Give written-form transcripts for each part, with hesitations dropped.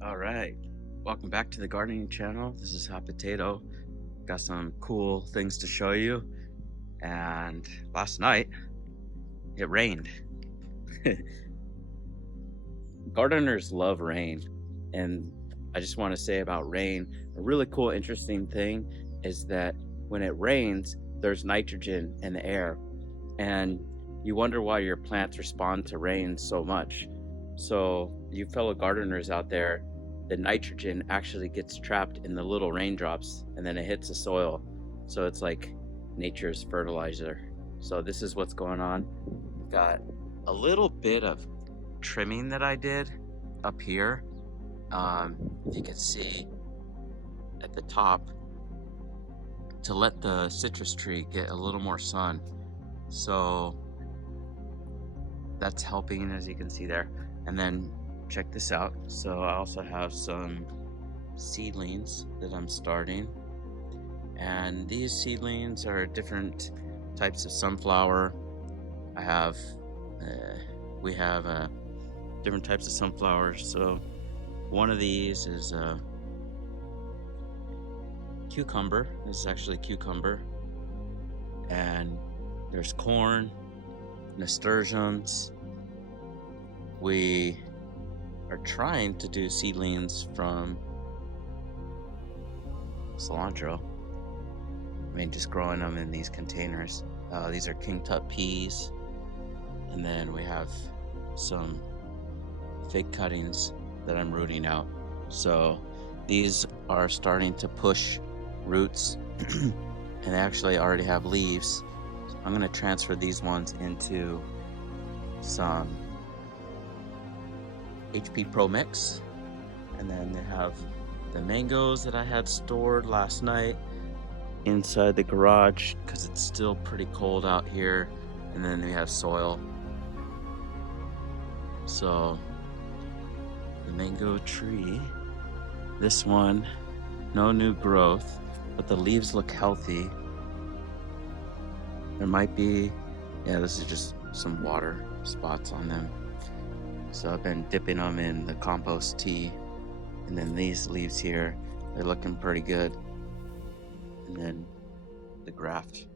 All right, welcome back to the gardening channel. This is Hot Potato. Got some cool things to show you. And last night it rained. Gardeners love rain, and I just want to say about rain, a really cool, interesting thing is that when it rains, there's nitrogen in the air, and you wonder why your plants respond to rain so much. So, you fellow gardeners out there, the nitrogen actually gets trapped in the little raindrops and then it hits the soil. So, it's like nature's fertilizer. So, this is what's going on. Got a little bit of trimming that I did up here. If you can see at the top, to let the citrus tree get a little more sun. So that's helping, as you can see there. And then check this out. So I also have some seedlings that I'm starting. And these seedlings are different types of sunflower. We have different types of sunflowers. So one of these is cucumber. This is actually cucumber. And there's corn, nasturtiums. We are trying to do seedlings from cilantro. I mean, just growing them in these containers. These are king tut peas. And then we have some fig cuttings that I'm rooting out. So these are starting to push roots and they actually already have leaves. So I'm going to transfer these ones into some HP Pro Mix. And then they have the mangoes that I had stored last night inside the garage because it's still pretty cold out here. And then we have soil. So the mango tree, this one, no new growth, but the leaves look healthy. There might be, this is just some water spots on them. So I've been dipping them in the compost tea. And then these leaves here, they're looking pretty good. And then the graft.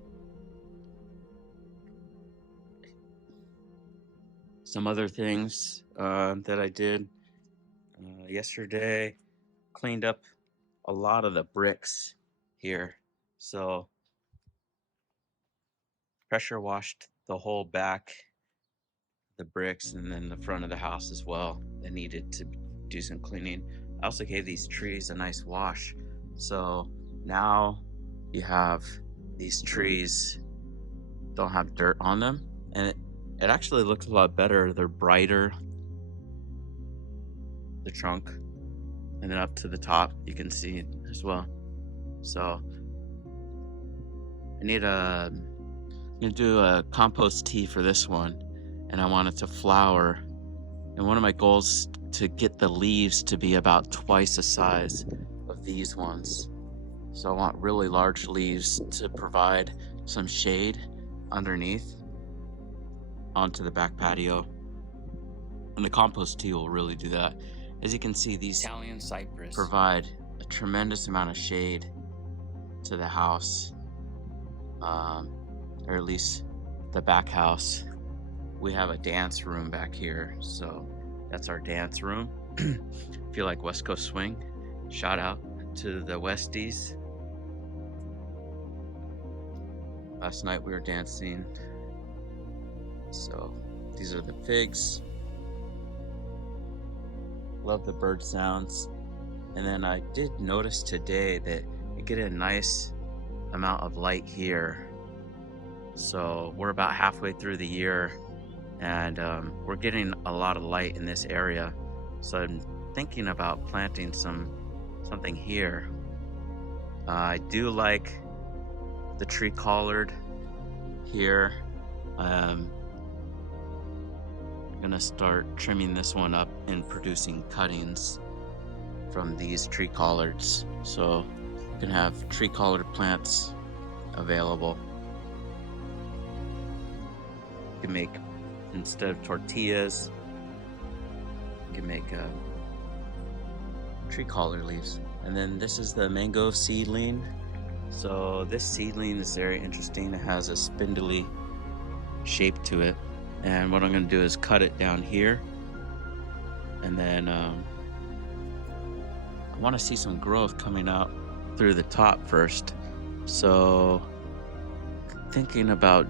Some other things that I did yesterday, cleaned up a lot of the bricks here. So pressure washed the whole back, the bricks, and then the front of the house as well. They needed to do some cleaning. I also gave these trees a nice wash. So now you have these trees don't have dirt on them, and it actually looks a lot better. They're brighter, the trunk, and then up to the top you can see it as well. So I need I'm gonna do a compost tea for this one, and I want it to flower. And one of my goals is to get the leaves to be about twice the size of these ones. So I want really large leaves to provide some shade underneath onto the back patio. And the compost tea will really do that. As you can see, these Italian cypress provide a tremendous amount of shade to the house, or at least the back house. We have a dance room back here, so that's our dance room. If you like West Coast swing, shout out to the Westies. Last night we were dancing. So these are the figs. Love the bird sounds. And then I did notice today that you get a nice amount of light here. So we're about halfway through the year, and we're getting a lot of light in this area. So I'm thinking about planting something here. I do like the tree collard here. I'm gonna start trimming this one up and producing cuttings from these tree collards, so you can have tree collard plants available. You can make, instead of tortillas, you can make tree collar leaves. And then this is the mango seedling. So this seedling is very interesting. It has a spindly shape to it. And what I'm going to do is cut it down here. And then I want to see some growth coming out through the top first. So thinking about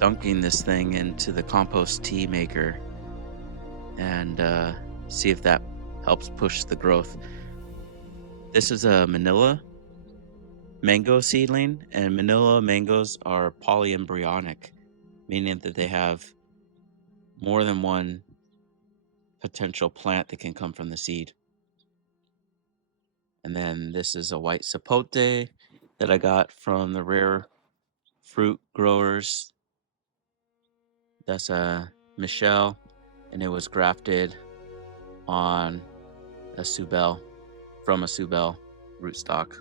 dunking this thing into the compost tea maker and see if that helps push the growth. This is a Manila mango seedling, and Manila mangoes are polyembryonic, meaning that they have more than one potential plant that can come from the seed. And then this is a white sapote that I got from the rare fruit growers. That's a Michelle, and it was grafted on a Subel, from a Subel rootstock.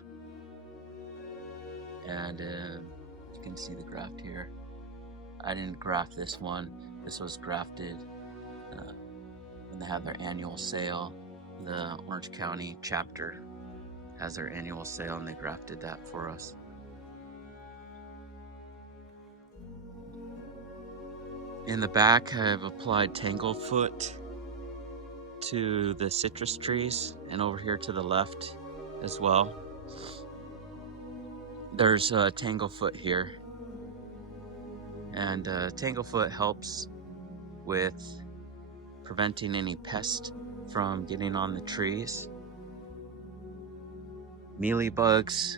And you can see the graft here. I didn't graft this one. This was grafted when they have their annual sale. The Orange County chapter has their annual sale, and they grafted that for us. In the back, I've applied tanglefoot to the citrus trees, and over here to the left as well. There's a tanglefoot here, and tanglefoot helps with preventing any pest from getting on the trees. Mealybugs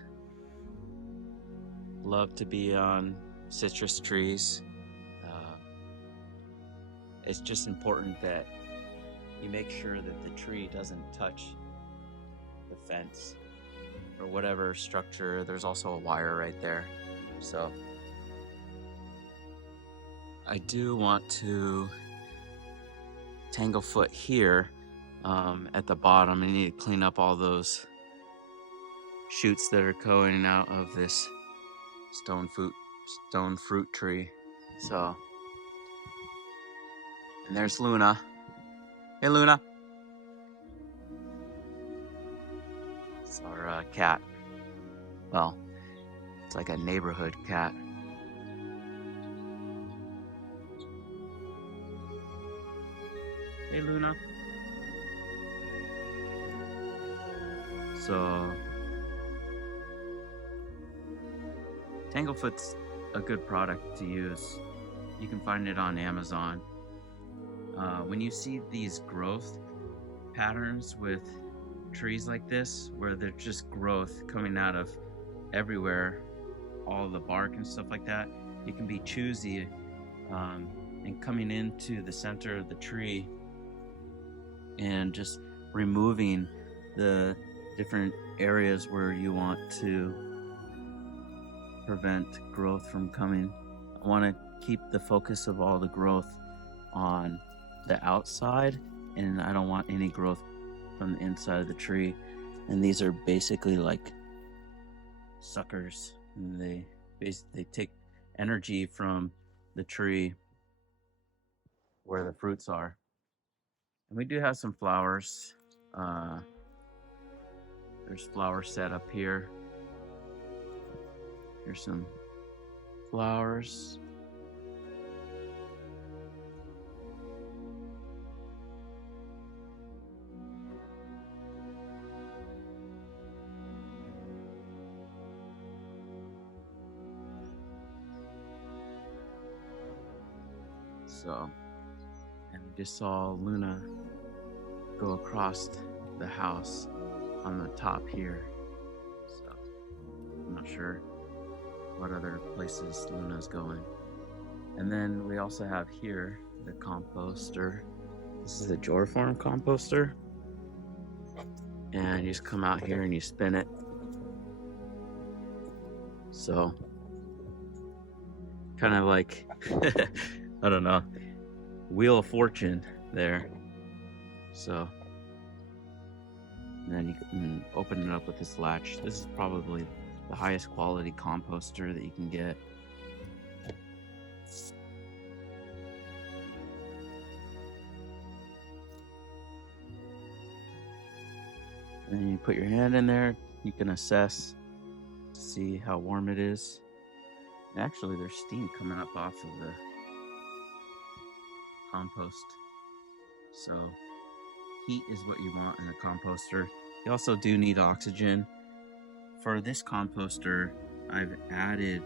love to be on citrus trees. It's just important that you make sure that the tree doesn't touch the fence or whatever structure. There's also a wire right there. So I do want to tanglefoot here at the bottom. I need to clean up all those shoots that are going out of this stone fruit tree. So, and there's Luna. Hey, Luna. It's our cat. Well, it's like a neighborhood cat. Hey, Luna. So, tanglefoot's a good product to use. You can find it on Amazon. When you see these growth patterns with trees like this, where there's just growth coming out of everywhere, all the bark and stuff like that, you can be choosy and coming into the center of the tree and just removing the different areas where you want to prevent growth from coming. I want to keep the focus of all the growth on the outside, and I don't want any growth from the inside of the tree. And these are basically like suckers, and they take energy from the tree where the fruits are. And we do have some flowers. There's flowers set up here. Here's some flowers. So, and we just saw Luna go across the house on the top here. So, I'm not sure what other places Luna's going. And then we also have here the composter. This is a Joraform composter. And you just come out here and you spin it. So, kind of like, I don't know, Wheel of Fortune there. So, and then you can open it up with this latch. This is probably the highest quality composter that you can get. And then you put your hand in there, you can assess, see how warm it is. And actually, there's steam coming up off of the compost. So heat is what you want in a composter. You also do need oxygen. For this composter, I've added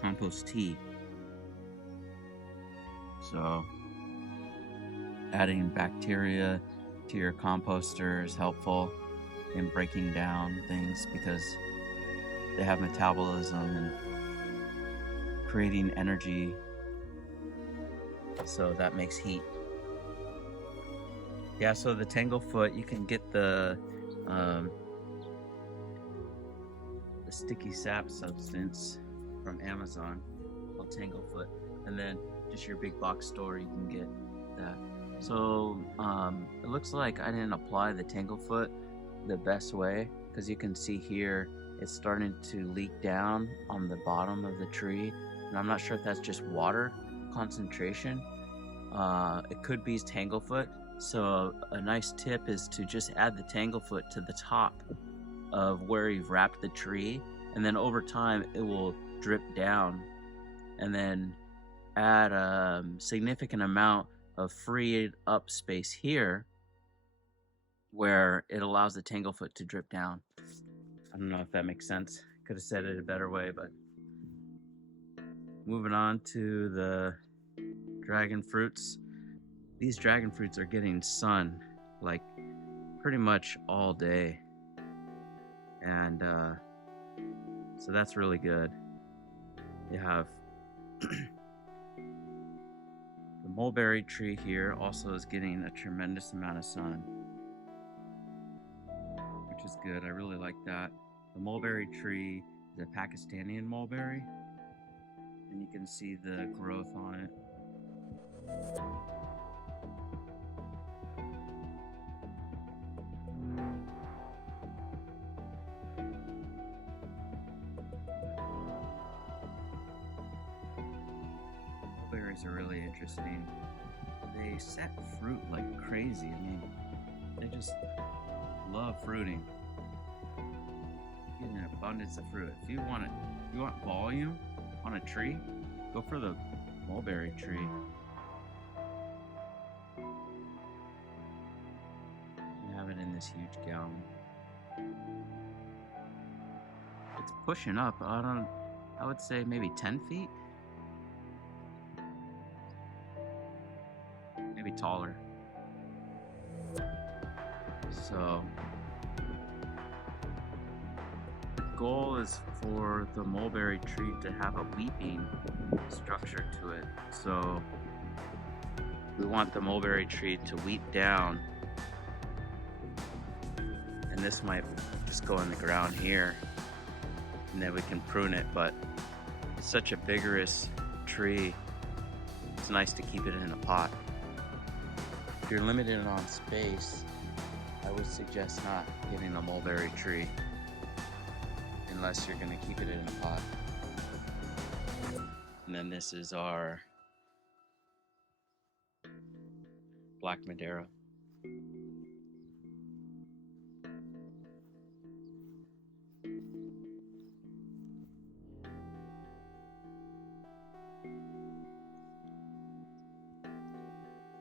compost tea. So adding bacteria to your composter is helpful in breaking down things because they have metabolism and creating energy. So that makes heat. Yeah, so the tanglefoot, you can get the sticky sap substance from Amazon called tanglefoot, and then just your big box store you can get that. So it looks like I didn't apply the tanglefoot the best way, because you can see here it's starting to leak down on the bottom of the tree, and I'm not sure if that's just water concentration. It could be tanglefoot. So a nice tip is to just add the tanglefoot to the top of where you've wrapped the tree, and then over time it will drip down, and then add a significant amount of freed up space here where it allows the tanglefoot to drip down. I don't know if that makes sense. Could have said it a better way, but moving on to the dragon fruits. These dragon fruits are getting sun like pretty much all day, and so that's really good. You have the mulberry tree here also is getting a tremendous amount of sun, which is good. I really like that. The mulberry tree is a Pakistani mulberry, and you can see the growth on it. Mulberries are really interesting. They set fruit like crazy. I mean, they just love fruiting. Getting an abundance of fruit. If you want volume on a tree, go for the mulberry tree. You have it in this huge gallon. It's pushing up. I would say maybe 10 feet. Maybe taller. So the goal is for the mulberry tree to have a weeping structure to it. So we want the mulberry tree to weep down, and this might just go in the ground here, and then we can prune it. But it's such a vigorous tree, it's nice to keep it in a pot. If you're limited on space, I would suggest not getting a mulberry tree unless you're going to keep it in a pot. And then this is our black Madeira.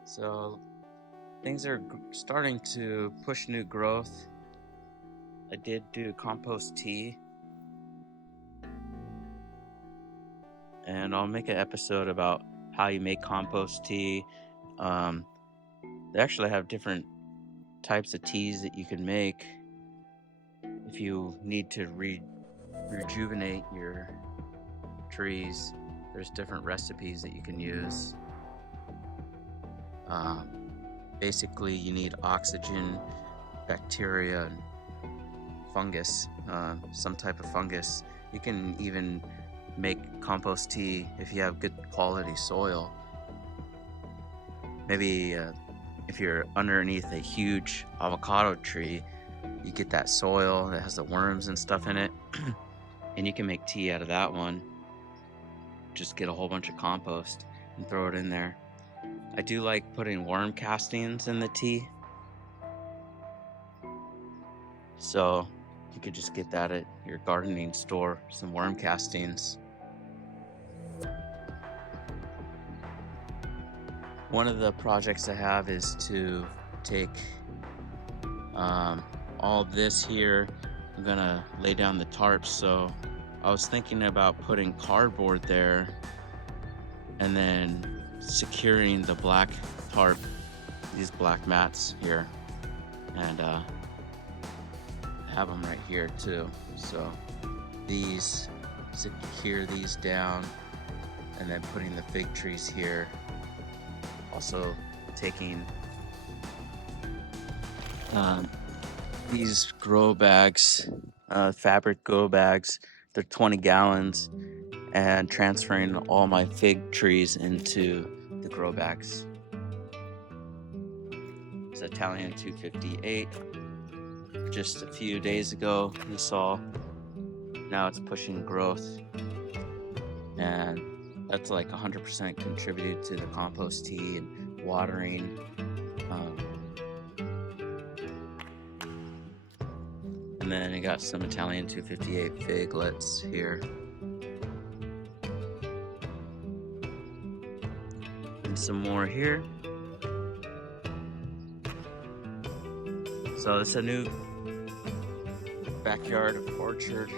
So things are starting to push new growth. I did do compost tea, and I'll make an episode about how you make compost tea. They actually have different types of teas that you can make if you need to rejuvenate your trees. There's different recipes that you can use. Basically, you need oxygen, bacteria, and fungus, some type of fungus. You can even make compost tea if you have good quality soil. Maybe if you're underneath a huge avocado tree, you get that soil that has the worms and stuff in it, and you can make tea out of that one. Just get a whole bunch of compost and throw it in there. I do like putting worm castings in the tea. So you could just get that at your gardening store, some worm castings. One of the projects I have is to take all this here. I'm gonna lay down the tarps, so I was thinking about putting cardboard there and then securing the black tarp, these black mats here, and have them right here too. So these, secure these down, and then putting the fig trees here. Also taking these grow bags, fabric grow bags, they're 20 gallons, and transferring all my fig trees into the grow bags. It's Italian 258. Just a few days ago, you saw, now it's pushing growth, and that's like 100% contributed to the compost tea and watering. And then I got some Italian 258 figlets here. And some more here. So it's a new backyard orchard.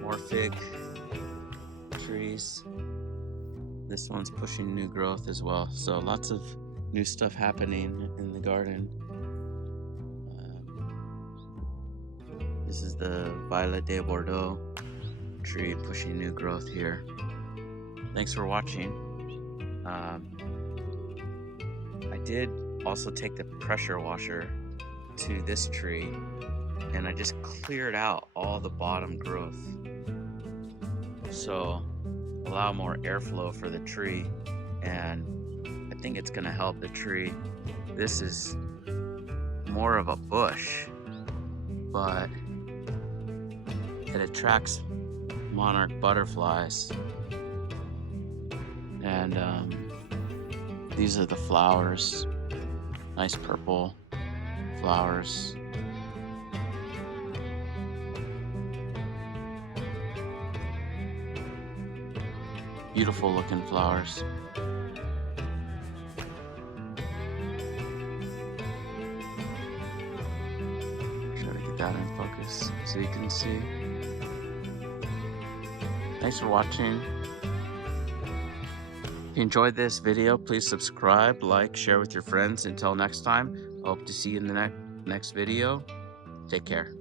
More fig trees. This one's pushing new growth as well. So lots of new stuff happening in the garden. This is the Violet de Bordeaux tree pushing new growth here. Thanks for watching. I did also take the pressure washer to this tree, and I just cleared out all the bottom growth, so allow more airflow for the tree, and I think it's gonna help the tree. This is more of a bush, but it attracts monarch butterflies, and these are the flowers, nice purple flowers. Beautiful looking flowers. Try to get that in focus so you can see. Thanks for watching. If you enjoyed this video, please subscribe, like, share with your friends. Until next time, I hope to see you in the next video. Take care.